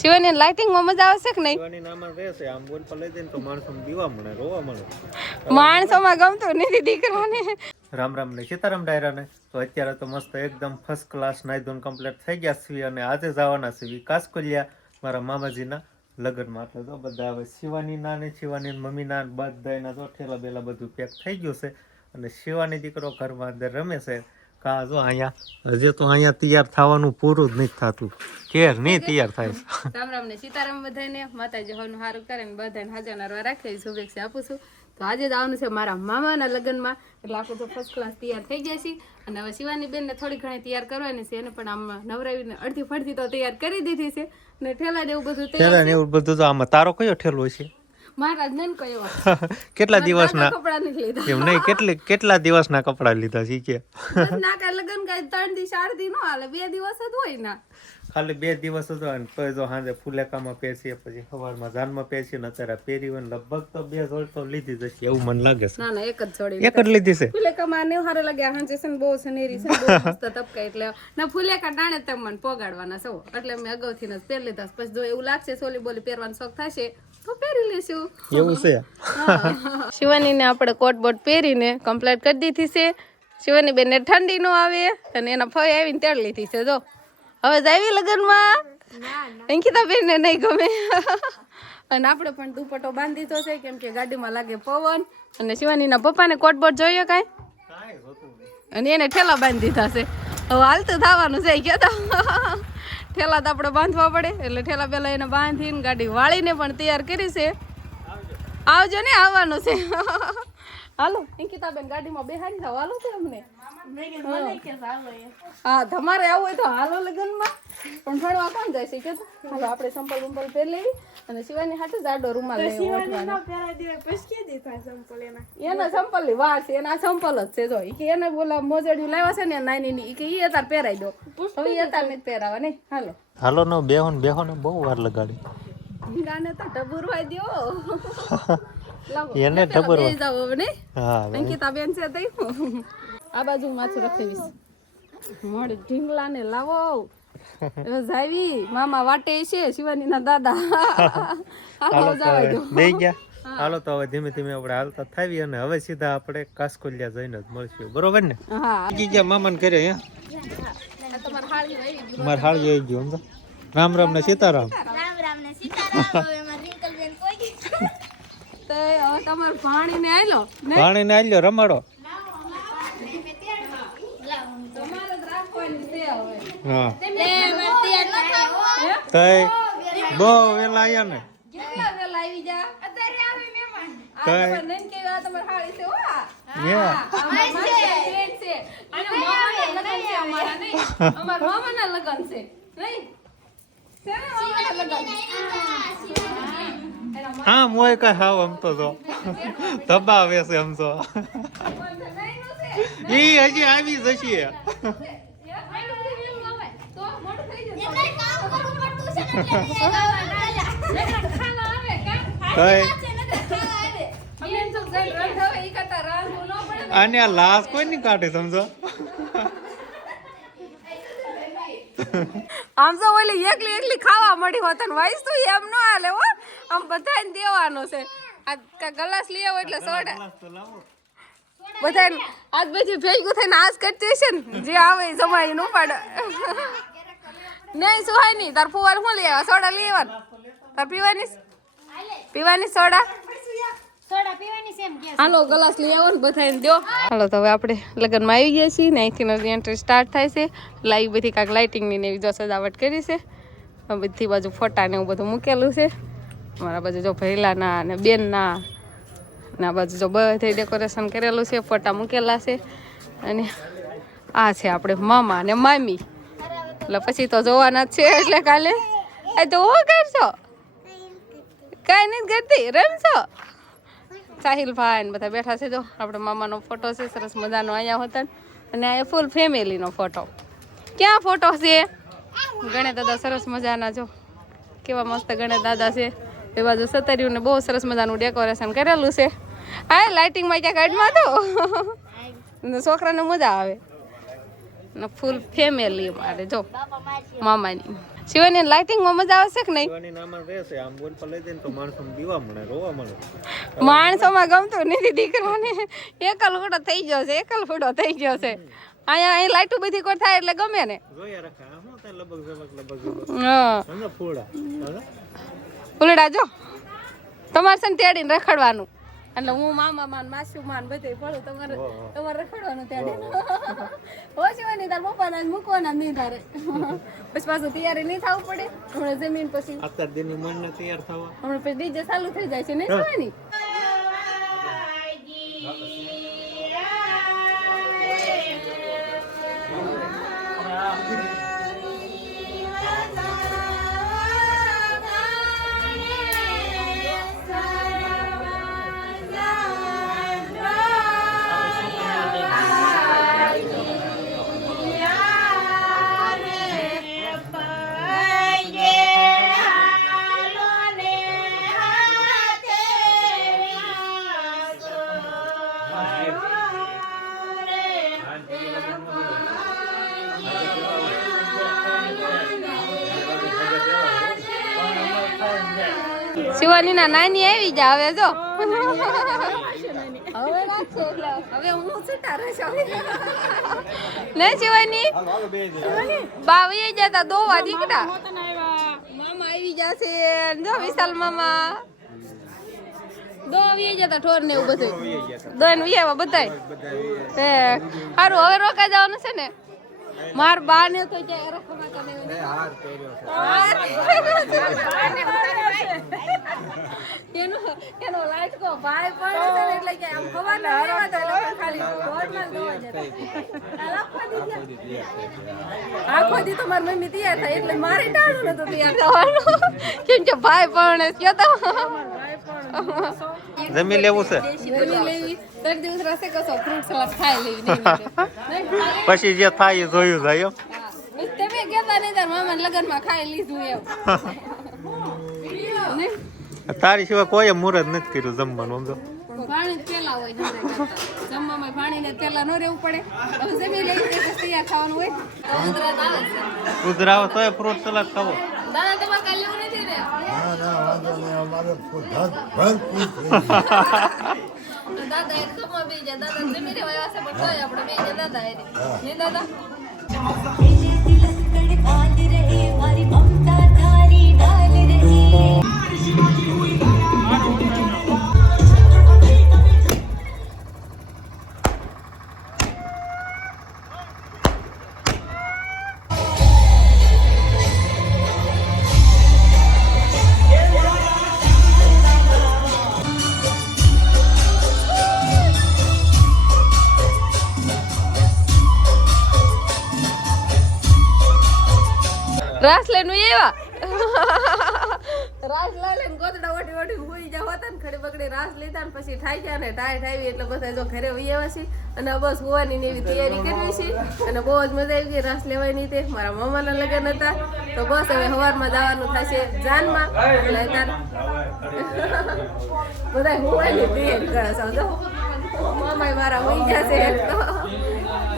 શિવાની લાઇટિંગમાં મજા આવશે કે નહીં? શિવાની નામ રહેશે આમ બોલ પર લઈ દે તો માણસો દીવા મળે રોવા મળે. માણસોમાં ગમતું નથી દીકરાને. રામ રામ ને સીતારામ ડાયરાને. તો અત્યારે તો મસ્ત એકદમ ફર્સ્ટ ક્લાસ નાઈ ધોન કમ્પ્લીટ થઈ ગયા છીએ અને આજે જવાના છે વિકાસ કોલિયા મારા મામાજીના લગ્નમાં. એટલે તો બધા હવે શિવાની ના ને શિવાની મમ્મી ના બધા એના તો ઠેલા બેલા બધું પેક થઈ ગયું છે અને શિવાની દીકરો ઘરમાં અંદર રમે છે. કા જો અહીંયા હજી તો અહીંયા તૈયાર થવાનું પૂરું જ નથી થતું. કેર નહીં તૈયાર થાય. રામ રામ ને સીતારામ બધાને માતાજી હોનું સારું કરે ને બધાને હાજર નારવા રાખે શુભેચ્છા આપું છું. તો આજે જ આવવાનું છે મારા મામાના લગ્નમાં. એટલે આપણે તો ફર્સ્ટ ક્લાસ તૈયાર થઈ ગયા છીએ. અને હવે શિવાની બેનને થોડી ઘણી તૈયાર કરવાની છે. એને પણ આમ નવરાવીને અડધી ફડધી તો તૈયાર કરી દીધી છે. અને ઠેલા ને એવું બધું તૈયાર ઠેલા ને એવું બધું તો આમાં તારો કયો ઠેલો છે? મહારાજ ને કયો કેટલા દિવસના કપડા નથી લીધા. એમ નહીં કેટલી કેટલા દિવસના કપડાં લીધા શીખ્યા ના કાંઈ લગન કાંઈ ત્રણ દી ચાર દી નો હાલે બે દિવસ જ હોય ના. ખાલી બે દિવસ હતો અને પછી જો સાંજે ફુલેકામાં પહેરીએ પછી સવારમાં જાનમાં પહેરીએ ને અત્યારે પહેરી હોય ને લગભગ તો બે જોડ તો લીધી જશે એવું મને લાગે છે. ના ના એક જ જોડી એક જ લીધી. છે? ફુલેકામાં ને હારે લાગે હાંજે છે ને બહુ સનેરી છે બહુ મસ્ત તપકે એટલે ના ફુલેકા ટાણે તમે મને પોગાડવાના છો એટલે મેં અગાઉથી જ પહેરી લીધા પછી જો એવું લાગશે સોલી બોલી પહેરવાનો શોખ થશે તો પહેરી લેશું. એવું છે. શિવાની ને આપણે કોટ બોટ પહેરીને કમ્પ્લીટ કરી દીધી છે. શિવાની બેન ને ઠંડી નો આવે અને એના ફઈ આવીને તેડ લીધી છે જો. હવે જાવી લગ્નમાં? અંકિતા બેન ને નહીં ગમે. અને આપણે પણ દુપટ્ટો બાંધી દીધો છે કેમ કે ગાડીમાં લાગે પવન. અને શિવાનીના પપ્પાને કોટ બોટ જોઈએ કાંઈ? અને એને ઠેલા બાંધી દીધા છે. હવે હાલતું થવાનું છે કે તો ઠેલા તો આપણે બાંધવા પડે, એટલે ઠેલા પહેલાં એને બાંધીને ગાડી વાળીને પણ તૈયાર કરી છે. આવજો ને, આવવાનું છે. હાલો, અંકિતાબેન ગાડીમાં બેહારી જાઓ. હાલો છે અમને હા. તમારે આવું હોય તો હાલો લગ્નમાં. પણ ભણવા કોણ જાય છે કે હાલો આપણે સંપલ બંપલ પહેરી લેવી અને શિવાની સાથે જાડો રૂમાલ. એના? સંપલની વાર છે એના સંપલ જ છે જો. ઈ કે એને બોલા મોજડિયું લાવ્યા છે ને નાની ની ઈ કે ઈ અતાર પહેરાઈ દો. હવે ઈ અતાર ને પહેરાવા નહીં? હાલો. હાલો નો બેહો ને બેહો ને બહુ વાર લગાડી. ગાને તો ટબુરવાઈ દ્યો. એને ટબુરવા- જાવ ને. અંકિતા બેન છે તઈ. આ બાજુ માથું રખાવીશ મોડ ઢીંગલા ને લાવો જાવી. મામા વાટે છે શિવાની ના દાદા. હાલો જવા દો. બે ગયા. હાલો તો હવે ધીમે ધીમે આપણે હાલતા થાવી અને હવે સીધા આપણે કાસકોલિયા જઈને જ મળશું. બરોબર ને? હા કી ગયા મામાને કરે હે? આ તમારે હાળી આવી ગયું. મારે હાળ જઈ ગયો સમજો રામ રામ ને સીતારામ. રામ રામ ને સીતારામ. તમારે પાણી ને આલો ને પાણી ને? આલ્યો રમાડો તમારે જ રાખવાની છે હવે હા તઈ બહુ વેલા આયા ને કેટલા વેલા આવી જા અત્યારે આવે મહેમાન આ નન કેવી આ તમારે હાળી છે હો આ. Yeah. છે, છે. અને મામાના લગન છે અમારા નહીં. અમારા મામાના લગન છે નહીં છે ને મામાના લગન? હા મોય કઈ હાવ આમ તો જો દબાવે છે આમ તો પણ છે, નહીં નું છે. ઈ હજી આવી જશે આને આ લાશ કોઈ નહીં કાઢે, સમજો? આમ તો ઓલી એકલી એકલી ખાવા મળી હોત ને વાઈસ તો એમ ન હાલે હો. આમ બધાને દેવાનો છે. આ ગલાસ લઈ આવો એટલે સોડા. બધાને આજ પછી ભેગું થઈને આજ કરતી હશે ને, જે આવે એ જમાઈ નું શું નહીં, સુહાય નહીં. તાર ફુવાર શું લેવા? સોડા લઈ તાર પીવાની પીવાની સોડા? હાલો, ગ્લાસ લઈ આવો ને બધાને હાલો, તો હવે આપણે લગ્નમાં આવી ગયા છીએ ને અહીંથી એન્ટ્રી સ્ટાર્ટ થાય છે. લાઈવ બધી કાંઈક લાઇટિંગની ને એવી જો સજાવટ કરી છે. બધી બાજુ ફોટા ને એવું બધું મૂકેલું છે. અમારા બાજુ જો ભૈલાના ને બેનના ના બાજુ જો બધે ડેકોરેશન કરેલું છે, ફોટા મૂકેલા છે. અને આ છે આપણે મામા ને મામી. એટલે પછી તો જોવાના જ છે એટલે કાલે. એ તો હું કરશો? કાંઈ નથી કરતી રમશો? સાહિલભાઈ ને બધા બેઠા છે જો આપણે મામાનો ફોટો છે સરસ મજાનો અહીંયા હતા. અને આ ફૂલ ફેમિલીનો ફોટો ક્યાં ફોટો છે? ગણે દાદા સરસ મજાના જો. કેવા મસ્ત ગણેશ દાદા છે. એ બાજુ સતર્યું ને બહુ સરસ મજાનું ડેકોરેશન કરેલું છે. હા લાઇટિંગમાં ક્યાંક અડમાં તો? છોકરાને મજા આવે. ને ફૂલ ફેમિલી મારે જો મામાની. શિવાની લાઇટિંગમાં મજા આવશે કે નહીં? માણસોમાં ગમતું નથી દીકરાને. એકલ ફૂટો થઈ ગયો છે એકલ ફૂટો થઈ ગયો છે. અહીંયા અહીં લાઇટું બધી કોઈ થાય એટલે ગમે ને. ફૂડા? ઉલડા જો. તમારે છે ને તેડીને રખડવાનું. એટલે હું મામા માન માસુ માન બધે પડું તમારે તમારે રખડવાનું તેડીને ઓછવાની તાર પપ્પાના જ મૂકવાના નહીં તારે. પછી પાછું તૈયારી નહીં થવું પડે. હમણાં જમીન પછી મનને તૈયાર થવા. હમણાં પછી ડીજે ચાલુ થઈ જાય છે નહીં થવાની? શિવાની ના નાની આવી જા હવે જો. હવે રાખશે એટલે. હવે હું ને શિવાની? બા જતા દોવા દીકરા. મામા આવી જશે જો વિશાલ મામા. દો આવી જતા ઠોર ને એવું બધું દોન વિયાવા બધાય હે સારું હવે રોકા જવાનું છે ને? માર બા ને તો એનો એનો લાઈટ કો ભાઈ પણ એટલે કે આમ ખબર ના આવે તો ખાલી જ દોવા જતા આ આખો દી આખો દી તો મારી મમ્મી તૈયાર થાય એટલે મારે ટાળું નતું તૈયાર થવાનું. કેમ કે ભાઈ પણ કયો તો. જમી લેવું છે? પછી જે થાય એ જોયું જાય તમે કેતા નહીં તાર મામા લગ્નમાં ખાઈ લીધું એમ. નહીં? તારી સિવાય કોઈ મુહૂર્ત નથી કર્યું જમવાનું સમજો. પાણી હોય જમવામાં પાણીને પેલા ન રહેવું પડે. હવે જમી લઈ તૈયાર ખાવાનું હોય. તો આવે છે. ઉધરાવ તોય ફ્રૂટ સલાડ ખાવો. દાદા તમારે કાંઈ લેવું નથી ને? તો દાદા એ કપમાં બેસી જાય દાદા જમી લેવા આવ્યા છે પણ તોય આપણે બેસી જાય દાદા? એ નહીં દાદા રાસ લઈને એવા રાસ લઈ લઈને ગોદડા ઓટી ઓટી હોઈ જાવ હતા ને ખડી બગડે રાસ લીધા ને પછી ઠાઈ ગયા ને ટાય ઠાવી એટલે બધા જો ઘરે વહી આવ્યા છે. અને બસ હોવાની ને એવી તૈયારી કરવી છે. અને બહુ જ મજા આવી ગઈ રાસ લેવાની તે. મારા મામાના લગ્ન હતા. તો બસ હવે સવારમાં જવાનું થશે જાનમાં. એટલે બધા હોવાની તૈયારી કરે છે. મામા મારા હોઈ છે તો.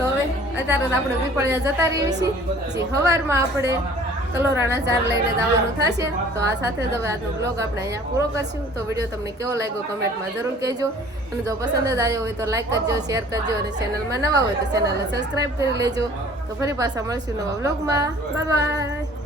હવે અત્યારે આપણે પીપળિયા જતા રહીએ છીએ. સવારમાં આપણે કલોરાના ઝાડ લઈને જવાનું થશે. તો આ સાથે જ હવે આજનો બ્લોગ આપણે અહીંયા પૂરો કરશું. તો વીડિયો તમને કેવો લાગ્યો કમેન્ટમાં જરૂર કહેજો. અને જો પસંદ જ આવ્યો હોય તો લાઈક કરજો શેર કરજો અને ચેનલમાં નવા હોય તો ચેનલને સબસ્ક્રાઈબ કરી લેજો. તો ફરી પાછા મળશું નવા બ્લોગમાં બાય બાય